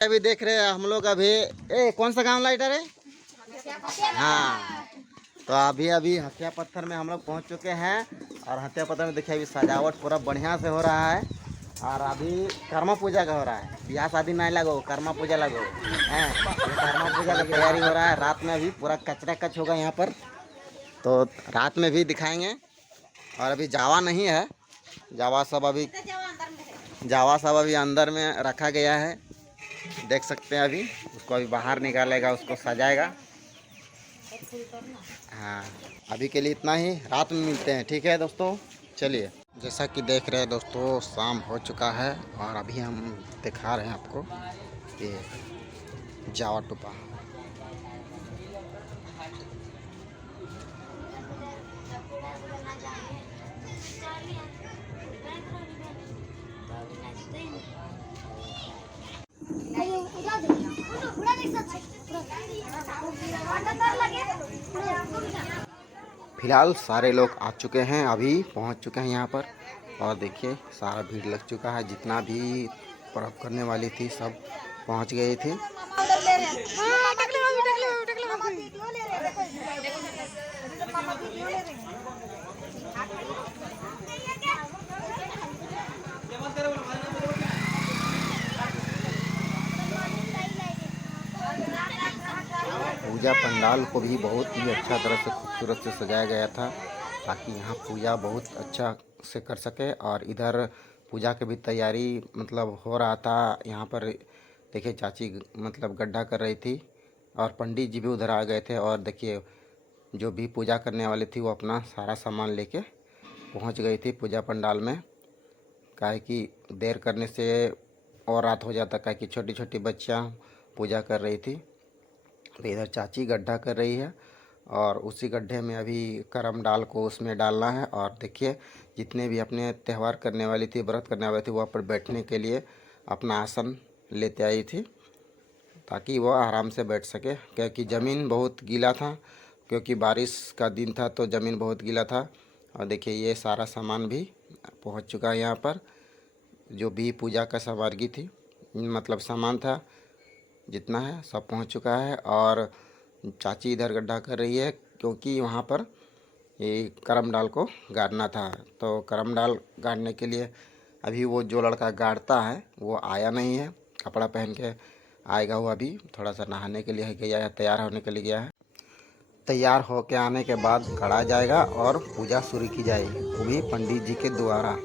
अभी देख रहे हैं हम लोग अभी कौन सा गांव लाइटर है? हाँ, तो अभी हथिया पत्थर में हम लोग पहुँच चुके हैं और हथिया पत्थर में देखिए अभी सजावट पूरा बढ़िया से हो रहा है और अभी कर्मा पूजा का हो रहा है। ब्याह शादी नहीं लगो, कर्मा पूजा लगो है। कर्मा पूजा का तैयारी हो रहा है। रात में अभी पूरा कचरा कच होगा यहाँ पर, तो रात में भी दिखाएंगे। और अभी जावा नहीं है, जावा सब अभी अंदर में रखा गया है, देख सकते हैं। अभी उसको अभी बाहर निकालेगा, उसको सजाएगा। हाँ, अभी के लिए इतना ही, रात में मिलते हैं, ठीक है दोस्तों। चलिए, जैसा कि देख रहे हैं दोस्तों, शाम हो चुका है और अभी हम दिखा रहे हैं आपको ये जावा टुपा। फिलहाल सारे लोग आ चुके हैं, अभी पहुंच चुके हैं यहाँ पर और देखिए सारा भीड़ लग चुका है। जितना भी पर्व करने वाली थी सब पहुंच गए थे। पूजा पंडाल को भी बहुत ही अच्छा तरह से खूबसूरत से सजाया गया था ताकि यहाँ पूजा बहुत अच्छा से कर सके। और इधर पूजा की भी तैयारी मतलब हो रहा था। यहाँ पर देखिए चाची मतलब गड्ढा कर रही थी और पंडित जी भी उधर आ गए थे। और देखिए जो भी पूजा करने वाली थी वो अपना सारा सामान लेके पहुँच गई थी पूजा पंडाल में। काहे कि देर करने से और रात हो जाता, काहे कि छोटी छोटी बच्चियाँ पूजा कर रही थी। तो इधर चाची गड्ढा कर रही है और उसी गड्ढे में अभी करम डाल को उसमें डालना है। और देखिए जितने भी अपने त्यौहार करने वाली थी, व्रत करने वाली थी, वहाँ पर बैठने के लिए अपना आसन लेते आई थी ताकि वह आराम से बैठ सके। क्योंकि ज़मीन बहुत गीला था, क्योंकि बारिश का दिन था तो ज़मीन बहुत गीला था। और देखिए ये सारा सामान भी पहुँच चुका है यहाँ पर। जो भी पूजा का सामग्री थी, मतलब सामान था, जितना है सब पहुंच चुका है। और चाची इधर गड्ढा कर रही है क्योंकि वहाँ पर ये करम डाल को गाड़ना था। तो करम डाल गाड़ने के लिए अभी वो जो लड़का गाड़ता है वो आया नहीं है, कपड़ा पहन के आएगा। वो अभी थोड़ा सा नहाने के लिए गया है, तैयार होने के लिए गया है। तैयार होके आने के बाद गड़ा जाएगा और पूजा शुरू की जाएगी, वो भी पंडित जी के द्वारा।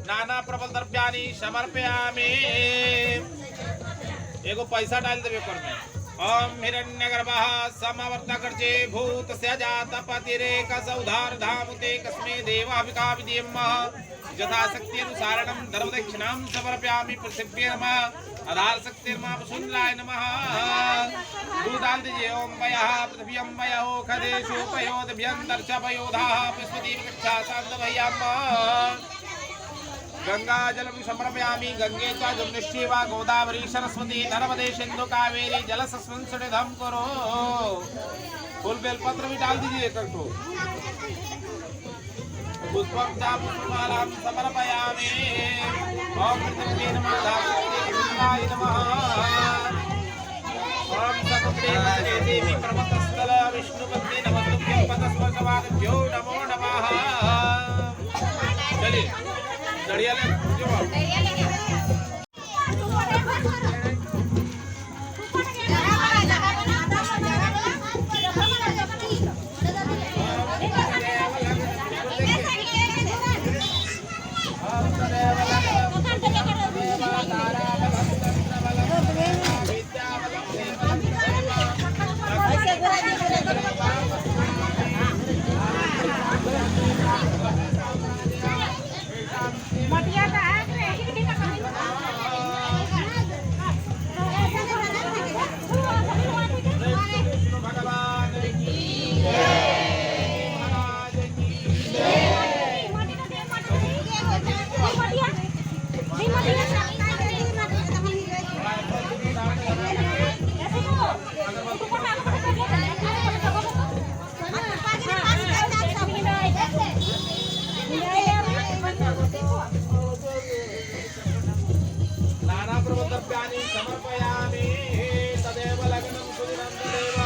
नाना प्रबल द्रव्यानि समर्पयामि। एगो पैसा डाल देवे कर में। ओम हिरण्यगर्भः समवर्तकर्चे भूतस्य जातपतिरेक सौधार धामुते कस्मै देवः विकाविदीयम् यथा शक्ति अनुसारणं धर्मदक्षिणां समर्पयामि। पृथिव्यै नमः, आधार शक्ति नमः, वसुंधराय नमः। दूध डाल दीजिए। ओम वयः पृथ्व्यं वयो खदेशोपयोदभ्यन्तर्चपयोधाः पुष्पदीप कक्षा शान्तभयाम। गंगा जलम समर्पयामि। गंगे च जमुनेश्चैव गोदावरी सरस्वती नर्मदे सिंधु कावेरी जलस्रवंसनिधं करो। फूल बेलपत्र भी डाल दीजिए एक ठो। पुष्पं च पुष्पमालां समर्पयामि। ओम पृथ्वी नमः, धात्रे नमः। ओम सकुत्रे देवी पर्वतस्थल विष्णुपत्नी नमस्तुभ्यं पदस्पर्शवादिभ्यो नमो नमः। चलिए दड़िया ले मटिया का है। नानाप्रभुद्रव्यानि समर्पयामि तदेव लग्नं सुदिनं तदेव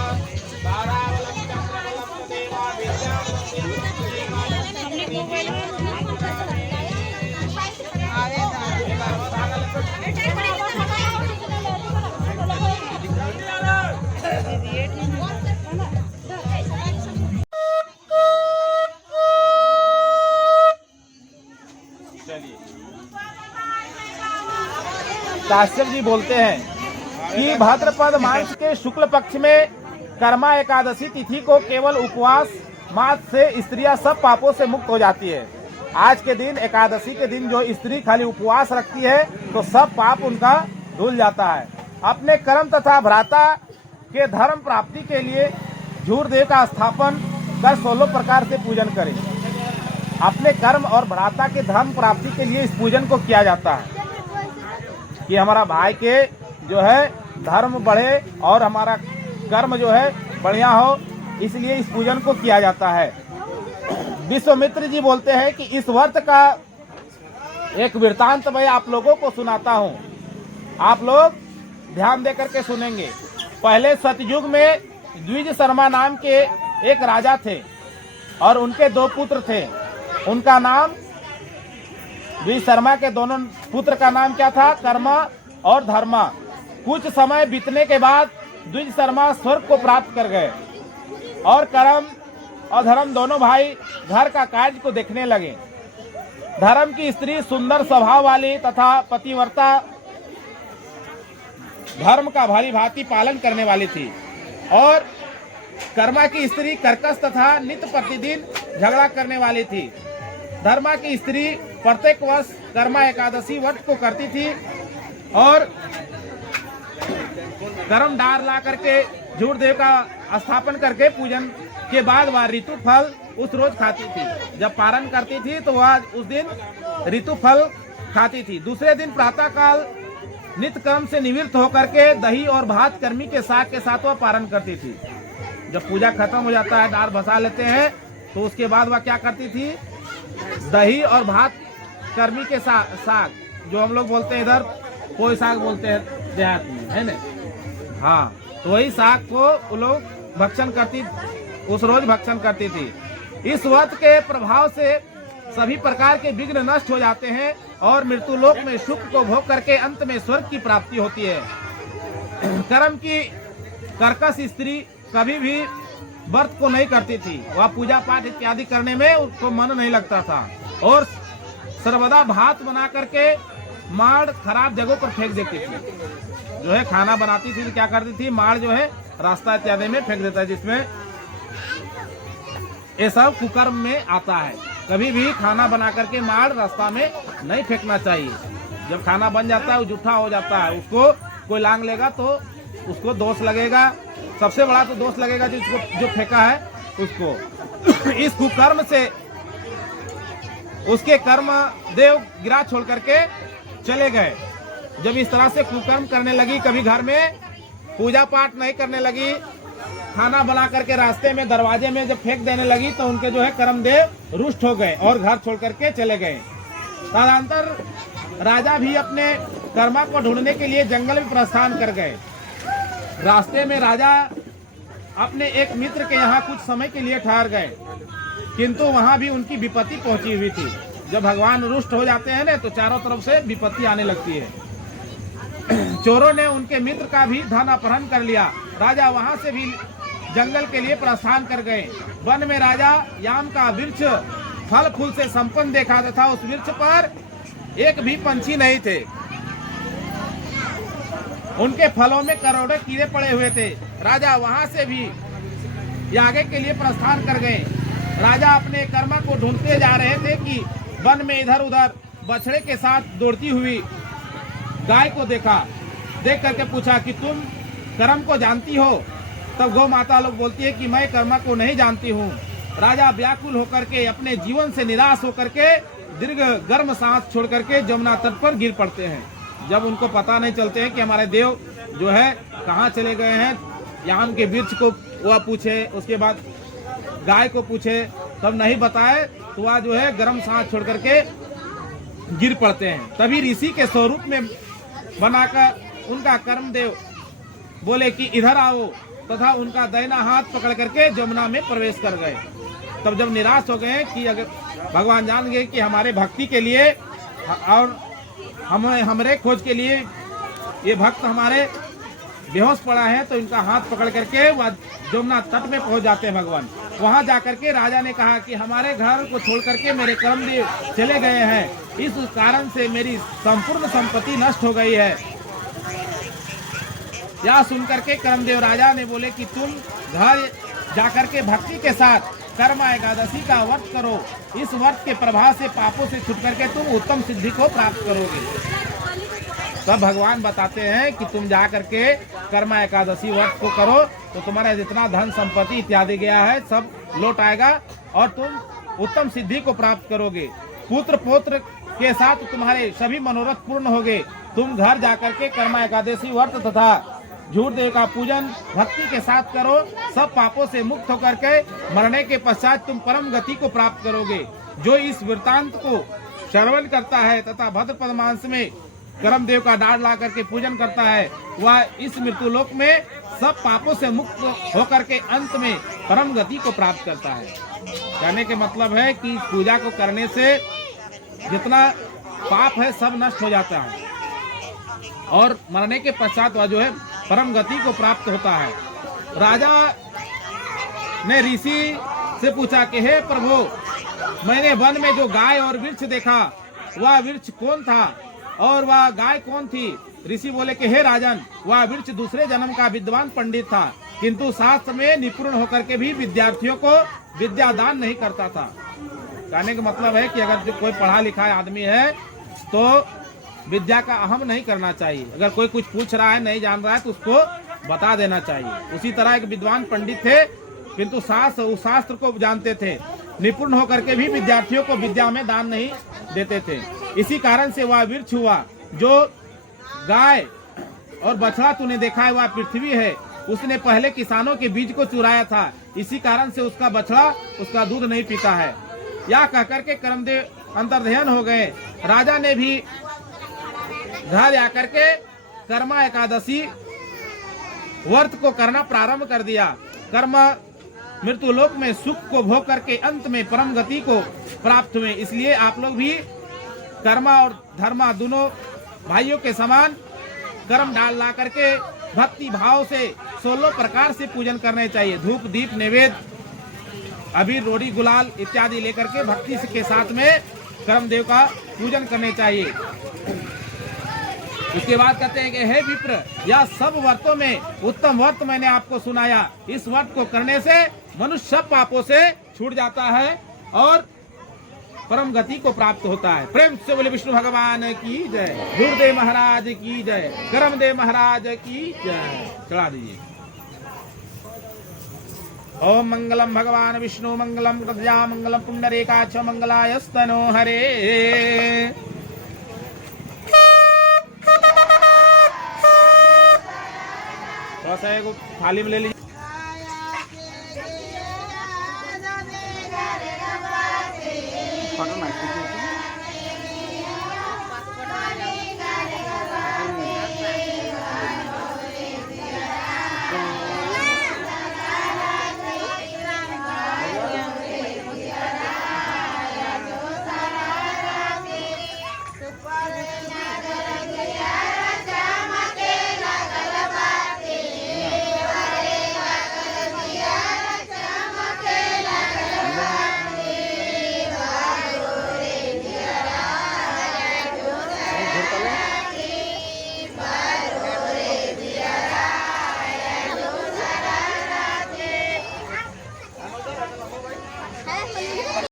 ताराबलं चन्द्रबलं तदेव काश्यप जी बोलते हैं कि भाद्रपद मास के शुक्ल पक्ष में कर्मा एकादशी तिथि को केवल उपवास मास से स्त्रियां सब पापों से मुक्त हो जाती है। आज के दिन एकादशी के दिन जो स्त्री खाली उपवास रखती है तो सब पाप उनका धुल जाता है। अपने कर्म तथा भ्राता के धर्म प्राप्ति के लिए झूर देव का स्थापन कर 16 प्रकार से पूजन करें। अपने कर्म और भ्राता के धर्म प्राप्ति के लिए इस पूजन को किया जाता है कि हमारा भाई के जो है धर्म बढ़े और हमारा कर्म जो है बढ़िया हो, इसलिए इस पूजन को किया जाता है। विश्वामित्र जी बोलते हैं कि इस व्रत का एक वृत्तांत मैं आप लोगों को सुनाता हूँ, आप लोग ध्यान दे करके सुनेंगे। पहले सतयुग में द्विज शर्मा नाम के एक राजा थे और उनके 2 पुत्र थे। उनका नाम द्विज शर्मा के दोनों पुत्र का नाम क्या था? कर्मा और धर्मा। कुछ समय बीतने के बाद द्विज शर्मा स्वर्ग को प्राप्त कर गए और कर्म और धर्म दोनों भाई घर का कार्य को देखने लगे। धर्म की स्त्री सुंदर स्वभाव वाली तथा पतिव्रता, धर्म का भारी भांति पालन करने वाली थी और कर्मा की स्त्री कर्कश तथा नित्य प्रतिदिन झगड़ा करने वाली थी। धर्मा की स्त्री प्रत्येक वर्ष कर्मा एकादशी व्रत को करती थी और कर्म डार ला करके झूर देव का स्थापन करके पूजन के बाद वह ऋतु फल उस रोज खाती थी। जब पारण करती थी तो वह उस दिन ऋतु फल खाती थी। दूसरे दिन प्रातः काल नित्य कर्म से निवृत्त होकर के दही और भात कर्मी के साग के साथ वह पारण करती थी। जब पूजा खत्म हो जाता है, डार भसा लेते हैं, तो उसके बाद वह क्या करती थी? दही और भात कर्मी के साग, जो हम लोग बोलते हैं इधर कोई साग बोलते हैं देहात में, है ना? हाँ, तो वही साग को वो लोग भक्षण करती, उस रोज भक्षण करती थी। इस व्रत के प्रभाव से सभी प्रकार के विघ्न नष्ट हो जाते हैं और मृत्यु लोक में सुख को भोग करके अंत में स्वर्ग की प्राप्ति होती है। कर्म की कर्कश स्त्री कभी भी व्रत को नहीं करती थी। वह पूजा पाठ इत्यादि करने में उसको मन नहीं लगता था और सर्वदा भात बना करके माड़ खराब जगहों पर फेंक देती थी। जो है खाना बनाती थी तो क्या करती थी? माड़ जो है रास्ता इत्यादि में फेंक देता है, जिसमें ये सब कुकर्म में आता है। कभी भी खाना बना करके माड़ रास्ता में नहीं फेंकना चाहिए। जब खाना बन जाता है वो जूठा हो जाता है, उसको कोई लांग लेगा तो उसको दोष लगेगा। सबसे बड़ा तो दोष लगेगा जिसको जो फेंका है उसको। इस कुकर्म से उसके कर्म देव गिरा छोड़ करके चले गए। जब इस तरह से कुकर्म करने लगी, कभी घर में पूजा पाठ नहीं करने लगी, खाना बना करके रास्ते में दरवाजे में जब फेंक देने लगी तो उनके जो है कर्मदेव रुष्ट हो गए और घर छोड़ करके चले गए। तदनंतर राजा भी अपने कर्मा को ढूंढने के लिए जंगल में प्रस्थान कर गए। रास्ते में राजा अपने एक मित्र के यहाँ कुछ समय के लिए ठहर गए, किंतु वहाँ भी उनकी विपत्ति पहुंची हुई थी। जब भगवान रुष्ट हो जाते हैं ना तो चारों तरफ से विपत्ति आने लगती है। चोरों ने उनके मित्र का भी धन अपहरण कर लिया। राजा वहाँ से भी जंगल के लिए प्रस्थान कर गए। वन में राजा याम का वृक्ष फल फूल से संपन्न देखा था। उस वृक्ष पर एक भी पंछी नहीं थे। उनके फलों में करोड़ों कीड़े पड़े हुए थे। राजा वहां से भी आगे के लिए प्रस्थान कर गए। राजा अपने कर्मा को ढूंढते जा रहे थे कि वन में इधर उधर बछड़े के साथ दौड़ती हुई गाय को देखा। देख करके पूछा कि तुम कर्म को जानती हो? तब गौ माता लोग बोलती है कि मैं कर्मा को नहीं जानती हूँ। राजा व्याकुल होकर के अपने जीवन से निराश होकर के दीर्घ गर्म सांस छोड़ करके जमुना तट पर गिर पड़ते हैं। जब उनको पता नहीं चलते हैं कि हमारे देव जो है कहाँ चले गए हैं, याम के वृक्ष को वह पूछे, उसके बाद गाय को पूछे, तब नहीं बताए तो वह जो है गर्म सांस छोड़ करके गिर पड़ते हैं। तभी ऋषि के स्वरूप में बनाकर उनका कर्मदेव बोले कि इधर आओ, तथा उनका दाहिना हाथ पकड़ करके जमुना में प्रवेश कर गए। तब जब निराश हो गए कि अगर भगवान जान गए कि हमारे भक्ति के लिए और हमारे खोज के लिए ये भक्त हमारे बेहोश पड़ा है, तो इनका हाथ पकड़ करके वह जमुना तट में पहुंच जाते हैं भगवान। वहां जाकर के राजा ने कहा कि हमारे घर को छोड़ करके मेरे कर्मदेव चले गए हैं, इस कारण से मेरी संपूर्ण संपत्ति नष्ट हो गई है। यह सुनकर के कर्मदेव राजा ने बोले कि तुम घर जाकर के भक्ति के साथ कर्मा एकादशी का व्रत करो, इस व्रत के प्रभाव से पापों से छूट करके तुम उत्तम सिद्धि को प्राप्त करोगे। तब भगवान बताते हैं कि तुम जा करके कर्मा एकादशी व्रत को करो तो तुम्हारा जितना धन संपत्ति इत्यादि गया है सब लौट आएगा और तुम उत्तम सिद्धि को प्राप्त करोगे। पुत्र पौत्र के साथ तुम्हारे सभी मनोरथ पूर्ण होंगे। तुम घर जाकर के कर्मा एकादशी व्रत तथा झूठ देव का पूजन भक्ति के साथ करो, सब पापों से मुक्त होकर के मरने के पश्चात तुम परम गति को प्राप्त करोगे। जो इस वृत्तांत को श्रवण करता है तथा भद्रपद मास में कर्मदेव का डाढ़ ला करके पूजन करता है, वह इस मृत्यु लोक में सब पापों से मुक्त होकर के अंत में परम गति को प्राप्त करता है। कहने के मतलब है कि पूजा को करने से जितना पाप है सब नष्ट हो जाता है और मरने के पश्चात वह जो है परम गति को प्राप्त होता है। राजा ने ऋषि से पूछा कि हे प्रभु, मैंने वन में जो गाय और वृक्ष देखा, वह वृक्ष कौन था और वह गाय कौन थी? ऋषि बोले कि हे राजन, वह वृक्ष दूसरे जन्म का विद्वान पंडित था, किंतु शास्त्र में निपुण होकर के भी विद्यार्थियों को विद्या दान नहीं करता था। कहने का मतलब है कि अगर जो कोई पढ़ा लिखा आदमी है तो विद्या का अहम नहीं करना चाहिए। अगर कोई कुछ पूछ रहा है, नहीं जान रहा है, तो उसको बता देना चाहिए। उसी तरह एक विद्वान पंडित थे, किंतु शास्त्र को जानते थे, निपुण होकर के भी विद्यार्थियों को विद्या में दान नहीं देते थे। इसी कारण से वह वृक्ष हुआ। जो गाय और बछड़ा तूने देखा है वह पृथ्वी है, उसने पहले किसानों के बीज को चुराया था, इसी कारण से उसका बछड़ा उसका दूध नहीं पीता है। यह कहकर के कर्मदेव अंतर्ध्यान हो गए। राजा ने भी घर जाकर के कर्मा एकादशी व्रत को करना प्रारंभ कर दिया। कर्म मृत्यु लोक में सुख को भोग करके अंत में परम गति को प्राप्त हुए। इसलिए आप लोग भी कर्मा और धर्मा दोनों भाइयों के समान कर्म डाल ला करके भक्ति भाव से 16 प्रकार से पूजन करने चाहिए। धूप दीप नैवेद्य अबीर रोड़ी गुलाल इत्यादि लेकर के भक्ति के साथ में कर्मदेव का पूजन करने चाहिए। उसके बाद कहते हैं कि हे विप्र, यह सब व्रतों में उत्तम व्रत मैंने आपको सुनाया। इस व्रत को करने से मनुष्य सब पापों से छूट जाता है और परम गति को प्राप्त होता है। प्रेम से बोले विष्णु भगवान की जय, गुरुदेव महाराज की जय, कर्मदेव महाराज की जय। चढ़ा दीजिए। ओम मंगलम भगवान विष्णु मंगलम प्रजा मंगलम पुंडरीकाक्ष मंगलायस्तनो हरे। थोड़ा सा थाली में ले लीजिए।